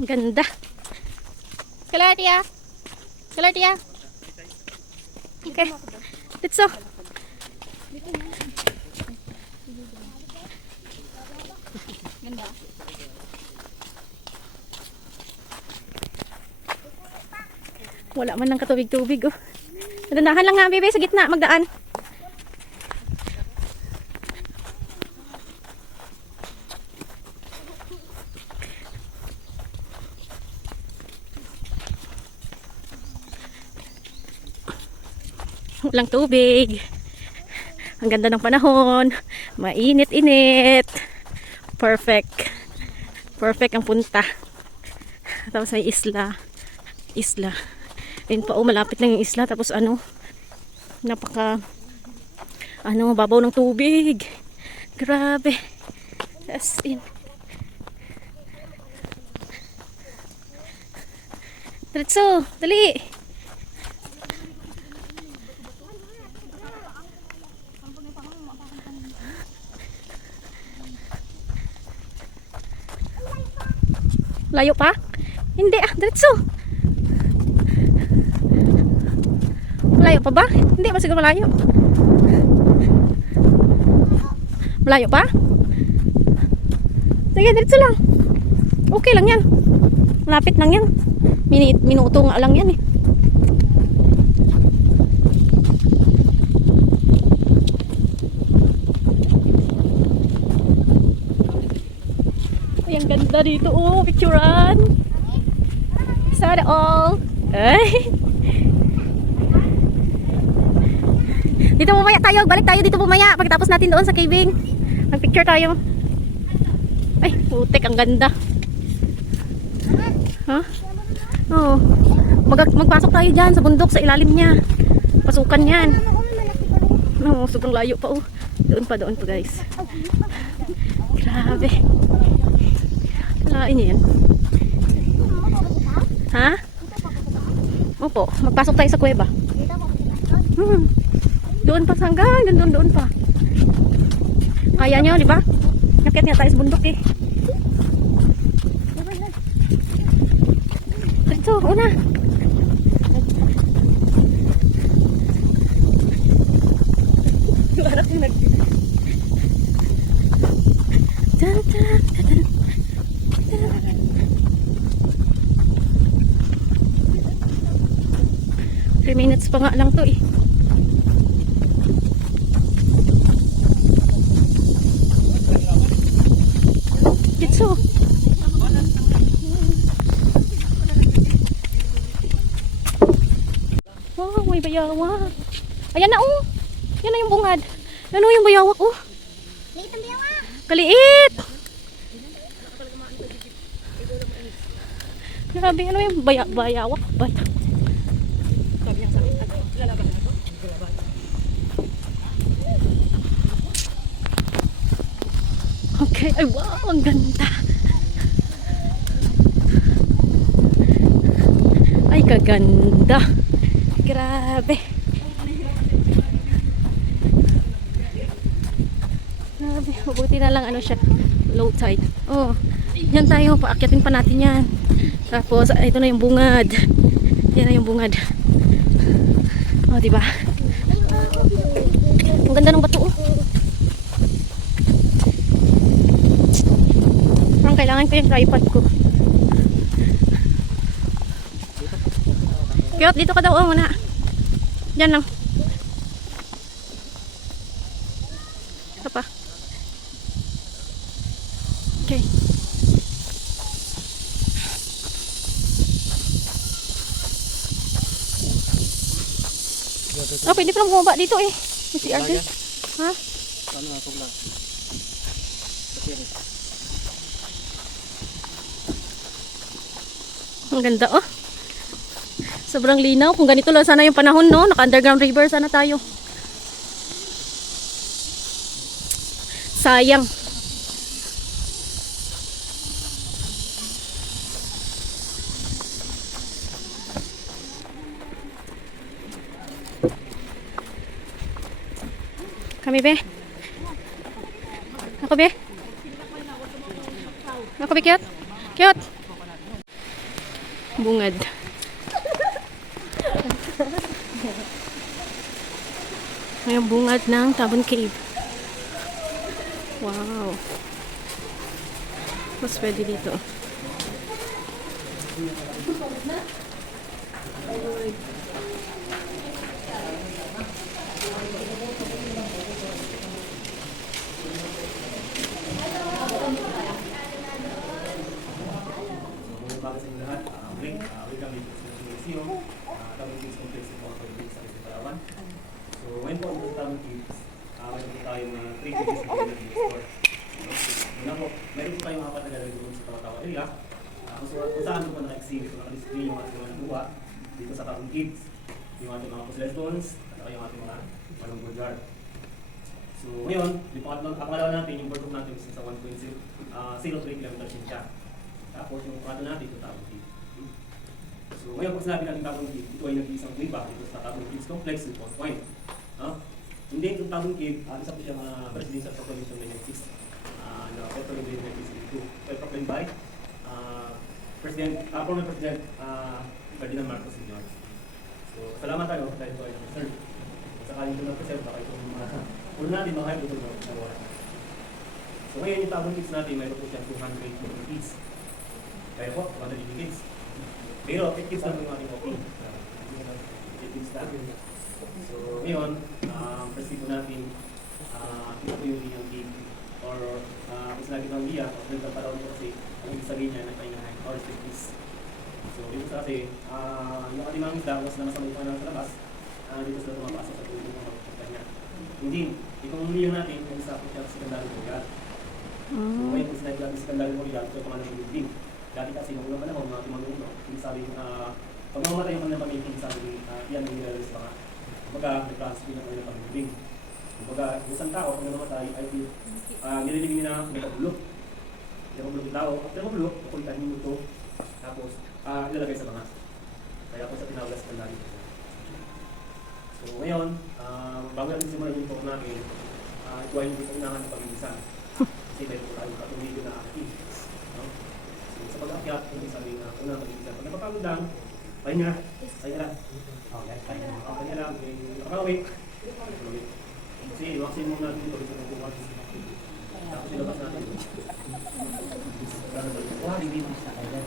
Ang ganda. Kalatia. Kalatia. Okay. Ditso. Ganda. Wala man ng katubig-tubig oh. Dandahan lang nga, bebe, sa gitna magdaan. Walang tubig. Ang ganda ng panahon. Mainit-init. Perfect. Perfect ang punta. Tapos may isla. Isla. Ayun pa, oh, malapit lang yung isla. Tapos ano, napaka, ano, babaw ng tubig. Grabe. As in. Diretso, dali. Layo pa? Hindi ah, diretso. Malayo pa ba? Hindi ba siguro malayo? Malayo pa? Sige, diretso lang. Okay lang yan. Malapit lang yan. Minuto nga lang yan eh. Ay, ang ganda dito. Oh, picturean. Sana all. Ay. Dito bumaya tayo, balik tayo dito bumaya pagkatapos natin doon sa caving. Mag-picture tayo. Ay, putek, ang ganda. Ha? Oh. Magpasok tayo diyan sa bundok sa ilalim niya. Pasukan 'yan. No, sobrang layo pa oh. Doon pa guys. Grabe. Lain niya 'yan. Ha? Opo, magpasok tayo sa kuweba. Doon pa hanggang doon pa. Kaya nyo, di ba? Nakit nga tayo sa bundok eh. Dito, una. Harap yung Three minutes pa nga lang to eh. So, wow, may bayawak. Ayan na oh. Yan na yung bungad. Yan oh yung bayawak oh. Liit ang bayawak. Kaliit. Grabe, ano yung bayawak. Okay, ay wow, ang ganda. Ay, kaganda. Grabe. Grabe, mabuti na lang ano siya, low tide. Oh, yan tayo, paakyatin pa natin yan. Tapos, ito na yung bungad. Yan na yung bungad. Oh, diba? Ang ganda ng bato oh. Kailangan ko yung tripod ko. Kiyot, dito ka daw oh muna. Diyan lang. Ito pa. Okay. Oh, pwede pa lang bumaba dito eh. May CR din. Ha? Ano na, tubla. Ang ganda oh. Sobrang linaw. Kung ganito lang sana yung panahon no, naka-underground river sana tayo. Sayang. Kami be. Ako be. Ako be, cute. Cute. Bungad. May bungad ng Tabon Cave. Wow. Mas pwede dito. Bago sa inyo lahat, welcome dito sa museum, Tabon Kids Complex ito ako dito sa Palawan. So, ngayon po ang Tabon Kids, mayroon po tayong 3 pages na pinag-explore. Una po, meron po tayong 4 na gallery doon sa Tawa-Tawa area. Kung saan po naka-exhibit o naka-display yung ating mga nakuha dito sa Tabon Kids, yung ating mga puzzle stones, at saka yung ating mga malunggod jar. So, ngayon, yung pangalawa natin, yung board book natin is sa 1.03 kilometers din siya. Tapos yung pangatlo natin, ito Tabon Kids. So ngayon pag sinabi natin Tabon Kids, ito ay nag-iisang kuiba dito sa Tabon Kids Complex in Point Point. Hindi itong Tabon Kids, isa po siya mga Presidential Proclamation 1996 na February 1962. Well proclaimed by former President Ferdinand Marcos Sr. So salamat tayo dahil ito ay na-reserve. Sakaling ito na-preserve, baka itong ulo natin mga ito na wala. So ngayon yung Tabon Kids natin, mayroon po siya 200 kids. Kaya po, 180 kids. Pero, 8 kids lang yung ating okay. 8 kids lang. So, ngayon, first po natin, ito po yung Liyang Cave. Or, kung sinabi ng Liya, o nagkaparaw nito kasi, ang ibig sabihin niya, nagpahingahan, or 6 kids. So, dito sa kasi, yung ating mga isda, was na masamay pa sa labas, dito sila tumapasok sa tulong ng pagpahinga. Hindi, itong Liyang natin, yung isa po siya sa Secondary Montreal. So, ngayon, kung sinabi natin sa Secondary Montreal, ito yung pangalan ng building. Dati kasi nung unang panahon, mga timanuno, sabi pag mamamatay yung kanilang pamilya, sabi yan ang nilalis pa nga. Kumbaga, nag-transfer na kanilang pamilya. Kumbaga, isang tao, pag namatay, ay nililigin nila may pabulok. Yung pabulok yung tao, after pabulok, kukulitahin mo ito, tapos ilalagay sa mga. Kaya po sa tinawalas ka lagi. So ngayon, bago natin simulan yung talk namin, ito ay hindi po unahan ng pag-ibisan. Kasi meron po tayong patuloy na active. Sa pag-akyat, hindi sabi nga, unang pag-ibigay. Pag napapagod lang, pahinga lang. Pahinga lang, nakakawik. Kasi iwaksin muna natin dito, sa nagbukas. Tapos ilabas natin.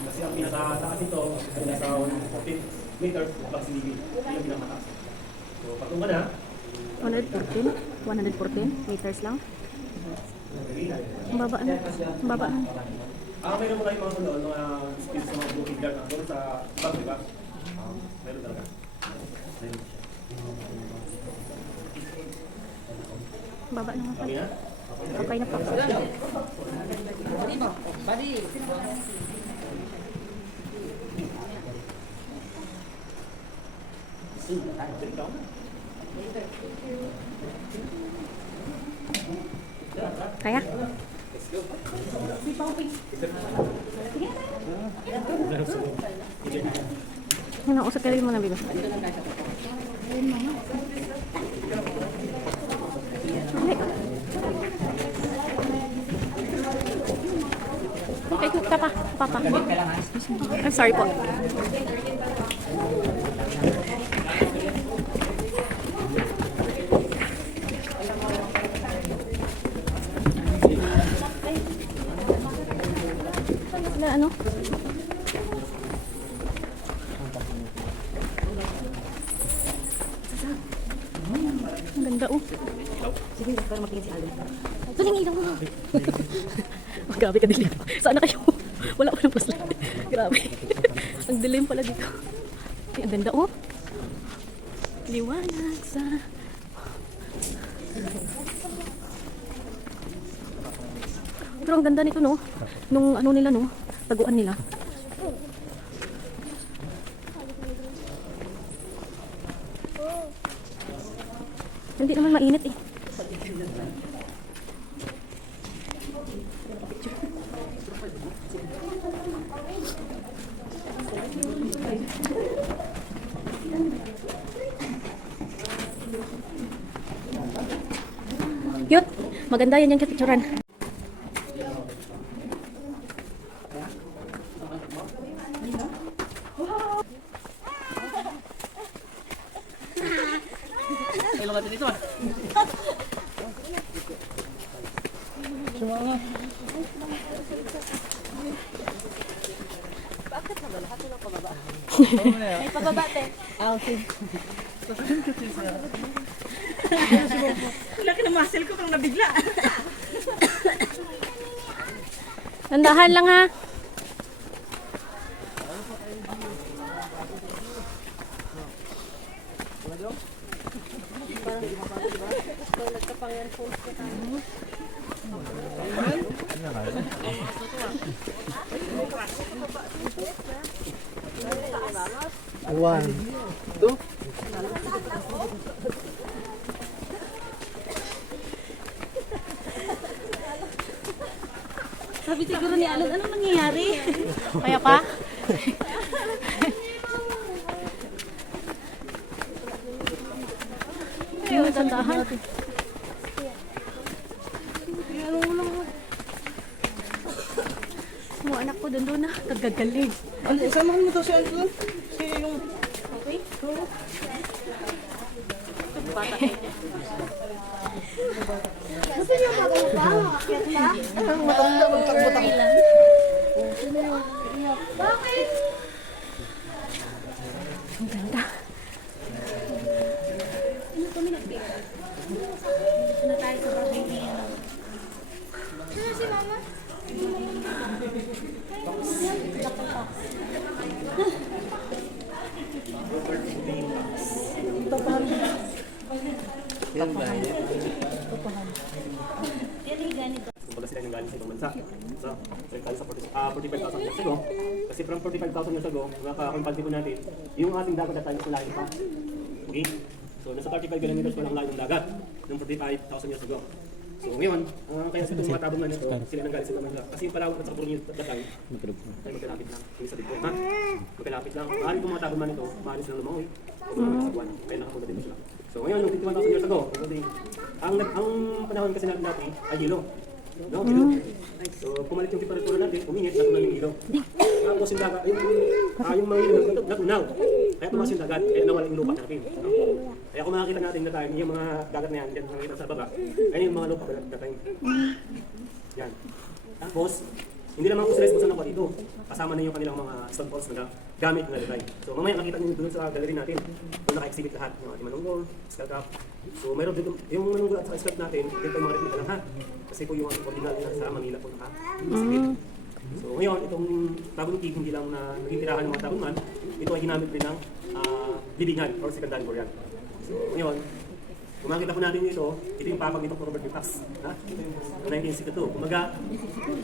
Kasi ang pinakataas ito, ay nasa 14 meters, plus living. Yan ang pinakataas. So, patunga na. 114 meters lang. Ang baba na. Ang baba na. Mayroon mo kayong mga doon, skills sa mga booking guard na doon sa bag, di ba? Meron talaga. Baba na nga. Okay na? Okay na po. Kaya? Ano, usap ka rin mo na, Biba. Okay, ka pa. Papa. I'm sorry po. Ano? Ang ganda oh. Sige, para magtingin si Alden. Tuling ilaw mo. Oh, grabe ka dilim. Saan na kayo? Wala ko ng flashlight. Grabe. Ang dilim pala dito. Ay, ang ganda oh. Liwanag sa... Pero ang ganda nito no. Nung ano nila no. Taguan nila. Hindi naman mainit eh. Cute. Maganda yan yung picturean. naman natin ito ah. Sumama. May pababa, te. Laki ng muscle ko kang nabigla. Tandahan lang ha. One. Two. Sabi siguro ni Alan, anong nangyayari? Kaya pa? Ayun, tandahan. Mga anak ko doon na. Kagagaling. Ano, samahan mo daw si Anton? Si yung... Okay? Ang matanda, magtakbo-takbo. Ang ganda. Yan ba yan? Kumbaga sila nang galing sa ibang bansa. So, galing sa 45,000 years ago. Kasi from 45,000 years ago, nakakakumpante po natin, yung ating dagat at tayo sa layo pa. Okay? So, nasa 35 kilometers pa lang layo ng dagat ng 45,000 years ago. So, ngayon, kaya sa mga tabong na nito, sila nang galing sa ibang bansa. Kasi yung Palawan at sa Borneo at Batay, ay magkalapit lang. Yung sa dito, ha? Magkalapit lang. Maaaring itong mga tabong na nito, maaaring silang lumangoy. O sa buwan. Kaya nakapunta dito sila. So, ngayon, yung 51,000 years ago, ang panahon kasi natin dati ay hilo. No, hilo. So, pumalit yung temperatura natin, umingit, natunaw yung hilo. Tapos yung dagat, yung mga hilo natunaw. Kaya tumas yung dagat, kaya nawala yung lupa natin. No? Kaya kung makakita natin na tayo, yung mga dagat na yan, dyan makikita sa baba, ayun yung mga lupa na tayo. Yan. Tapos, hindi naman ko sila ispasan ako dito. Kasama na yung kanilang mga stone balls na gamit na nalagay. So mamaya nakita niyo doon sa gallery natin, doon naka-exhibit lahat yung ating manunggol, skull cap. So mayroon dito, yung manunggol at skull cap natin, dito yung mga replica lang ha. Kasi po yung original na sa Manila po naka-exhibit. So ngayon, itong tabon cave hindi lang na naging tirahan ng mga tabon man, ito ay ginamit rin ng libingan or secondary burial. So ngayon, kung makita po natin ito yung papag nitong Robert Vitas. Ha? 1962. Kumaga,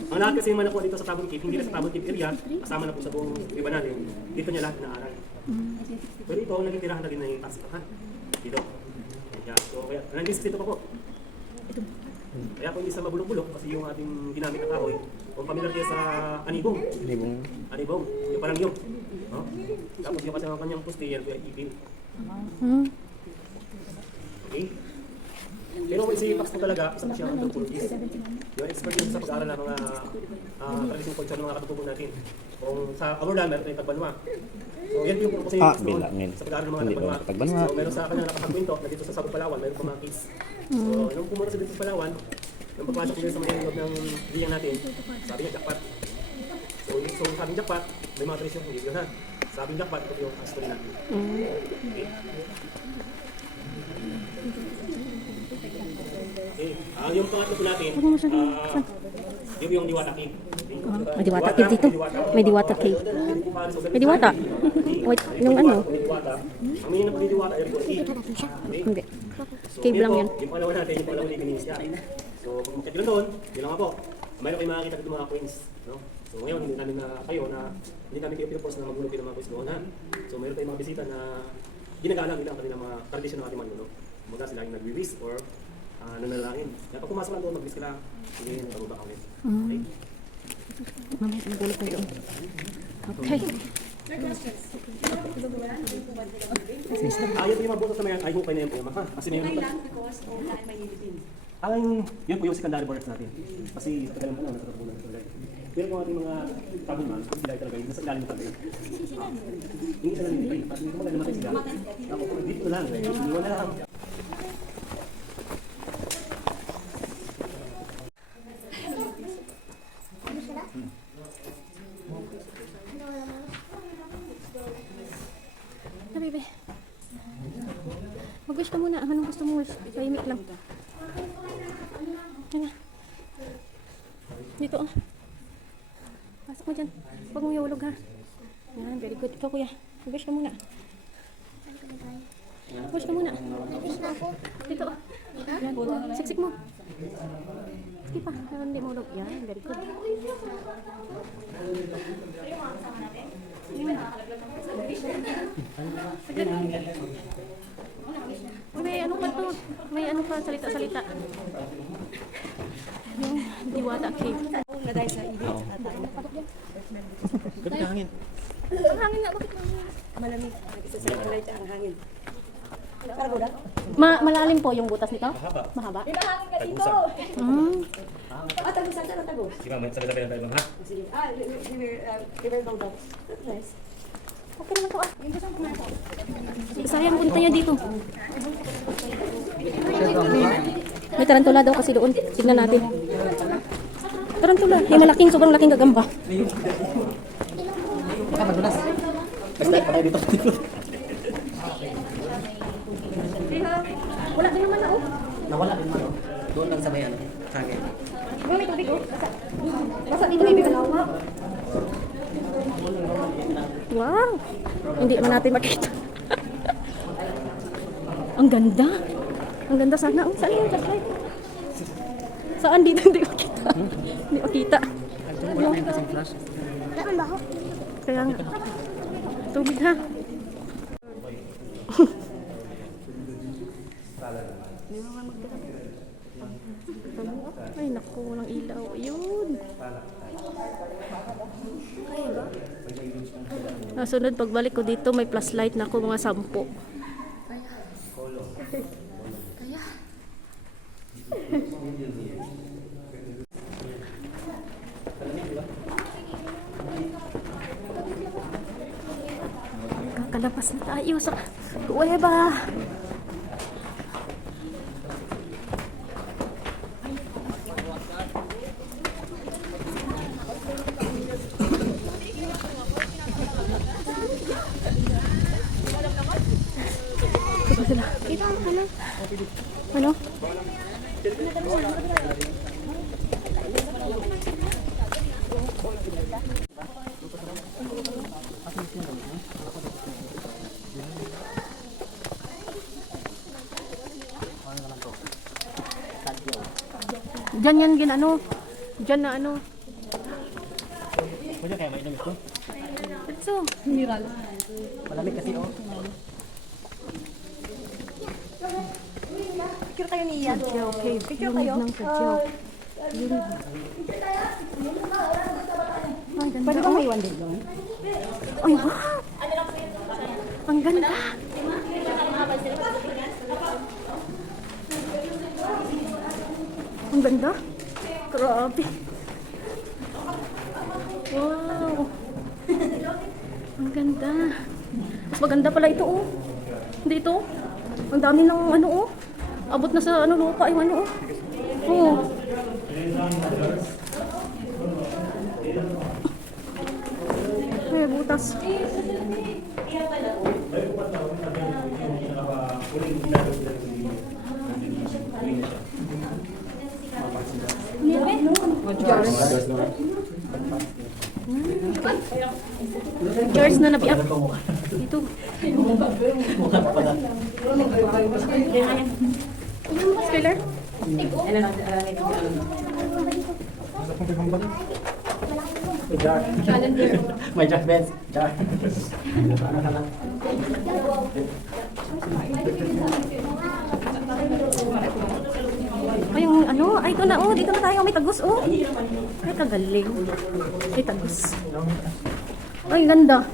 ang lahat kasi yung nakuha dito sa Tabon Cave, hindi na sa Tabon Cave area, kasama na po sa buong iba natin, dito niya lahat inaaral. Pero ito, naging tirahan na rin ng tax ito, ha? Dito. Kaya, so, kaya, 1962 pa po. Kaya po hindi sa mabulok-bulok, kasi yung ating ginamit na kahoy, kung familiar kayo sa anibong. Anibong. Yung parang yung. No? Tapos yung kasi ang kanyang poste, yan po ay ipil. Okay? Pero kung si Pax po talaga, isa po siya ang anthropologist. Yung expert yun sa pag-aaral ng mga tradisyong culture ng mga katutubo natin. Kung sa Amorlan, meron tayong Tagbanwa. So yan yung purpose yung noon sa pag-aaral ng mga Tagbanwa. So meron sa kanya nakapagkwento na dito sa Sabog Palawan, meron pa mga case. So nung pumunta sa dito sa Palawan, nung pagpasok ko sa mga loob ng biyang natin, sabi niya jackpot. So sabi niya jackpot, may mga tradisyon kung yun ha. Sabi niya jackpot, ito yung story natin. Okay. Okay. Yung pangatlo po natin, yung Diwata Cave. May diwata cave dito. May diwata cave. May diwata. Wait, yung ano? Ang minyo na po Diwata ay cave. Hindi. Cave lang yun. Yung pangalawa natin, yung pangalawa liganis niya. So, pag makikita nyo doon, yun lang nga po. Mayroon kayo makakita dito mga coins. No? So, ngayon, hindi namin na kayo na hindi namin kayo pinapos na magulo kayo ng mga coins doon. Ha? So, mayroon tayong mga bisita na ginagalang nila ang kanilang mga tradisyon ng ating manuno. Kumbaga sila yung nag-wish or nanalangin. Kaya pag pumasok lang doon, mag-wish ka lang, hindi nagpababa kami. Okay? Mamaya sa nagulog tayo doon. Okay. Ayun yung mga butas na yan, ay hukay na yan po. Ha? Kasi may yun po yung secondary borders natin. Kasi tagalan pa na, natatabunan na talaga. Pero kung ating mga tabungan, kung sila ay talaga, nasa ilalim talaga. Hindi sila nilipay. Hindi ko maganda naman sila. Ako, dito lang. Iwan na lang. Na, baby. Mag-wish ka muna. Anong gusto mo wish? Tahimik lang. Yan na. Dito, oh. Pasok mo dyan. Huwag mong iulog, ha. Yan, very good. Ikaw, kuya. Mag-wish ka muna. Wish ka muna. Dito, oh. Yan. Siksik mo. Sige pa. Hindi mo ulog. Yan, very good. May ano pa to? May ano pa salita-salita. Yung Diwata Cave. Gabi ka hangin. Ang hangin nga, bakit hangin? Malamig. Nag-isa-celebrate ang hangin. Para budak? Malalim po yung butas nito? Mahaba. Mahaba? Hangin ka dito! Tagusan ka na tagos. Sige ma'am, sabi-sabi lang tayo ma'am ha. Sige. River Bangdok. Nice. Okay naman to, ah. Sayang punta niya dito. May tarantula daw kasi doon. Tignan natin. Tarantula. May malaking, sobrang laking gagamba. Baka madulas. Basta patay dito. Wala din naman na, oh. Nawala din man. Doon lang sa bayan. Hangin. May tubig, oh. Basta dito may bigalawa. Wow! Hindi man natin makita. Ang ganda. Ang ganda sana. Oh, saan yung flashlight? Saan dito? Hindi makita. Hindi makita. Wala na yung kasing flash. Kaya nga. Tubig, ha? Ay, naku, walang ilaw. Ayun. Nasunod, pagbalik ko dito, may flashlight na ako, mga 10. Kakalabas na tayo sa kuweba. Sila. Ano? Diyan yan ginano. Diyan na ano. Pwede kaya mainom ito? Ito. Mineral. Malamig kasi oh. Picture kayo ni Ian. Okay. Picture kayo? Ng Kadyaw. Yun. Ay, ganda. Pwede ba may one din doon? Ay, wow! Ang ganda! Ang ganda! Grabe! Wow! Ang ganda! Mas maganda pala ito, oh. Dito. Ang dami ng ano, oh. Abot na sa ano lupa yung ano, oh. Oh. Ay, butas. Jars na nabiak. Ito. Skyler? May Jack Benz. Jar. Ay, yung ano? Ay, ito na, oh. Dito na tayo. May tagos, oh. Ay, kagaling. May tagos. Ay, ganda.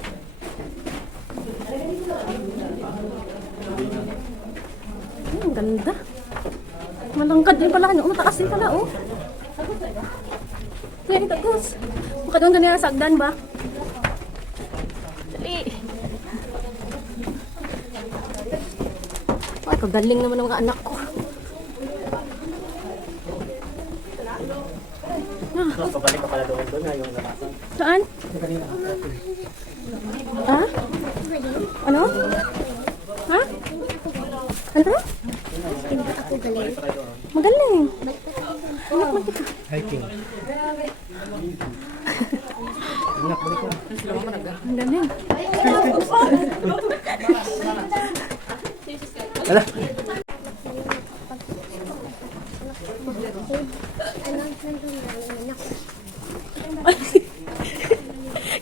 Ay, ang ganda. Malangkad din pala. Ano, mataas din pala, oh. Ay, tagos. Baka doon ganyan sa sagdan ba? Dali. Ay, Kagaling naman ng mga anak ko. No, pabalik ka pala doon na yung labasan. Saan? Yung kanina. Ha? Ano? Ha? Ano? Magaling. Anak mo kita. Hiking. Anak, balik ka. Ang galing. Ala.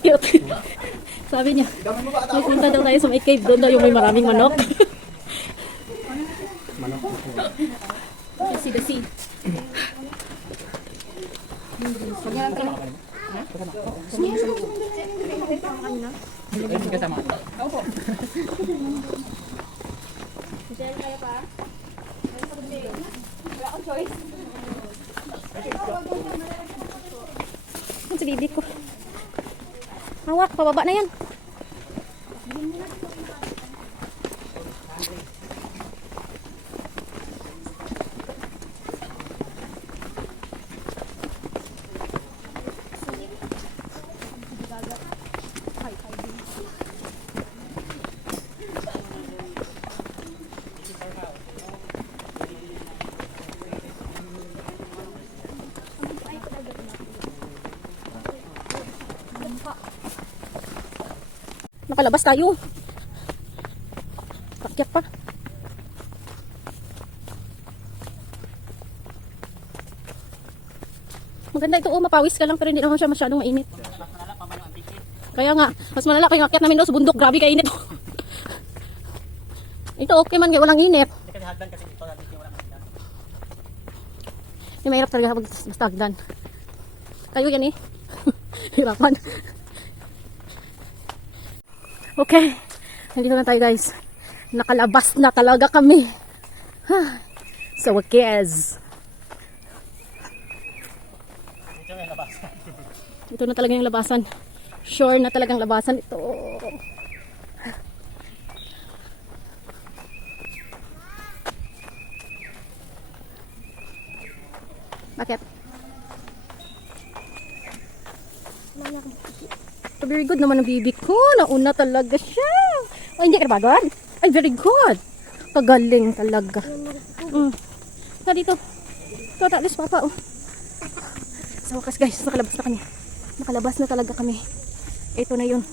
Cute. Sabi niya, may punta daw tayo sa may cave. Doon daw yung may maraming manok. Kasi the sea. Kasama. Yan si bibi ko. Hawak, pababa na yan. Nakalabas tayo. Pakyat pa. Maganda ito, mapawis ka lang pero hindi naman siya masyadong mainit. Kaya nga, mas malala kayong akyat namin doon sa bundok. Grabe kainit. Ito okay man, kaya walang init. Yung mahirap talaga pag basta hagdan. Kayo yan eh. Hirapan. Okay, nandito na tayo guys. Nakalabas na talaga kami. Sa wakas. Ito na talaga yung labasan. Sure na talagang labasan ito. Bakit? Very good naman ang bibi ko. Nauna talaga siya. Oh, hindi ka na bagod? Ay, very good. Kagaling talaga. Ito dito. Ito, talis papa. Oh. Sa wakas guys, nakalabas na kami. Nakalabas na talaga kami. Ito na yun.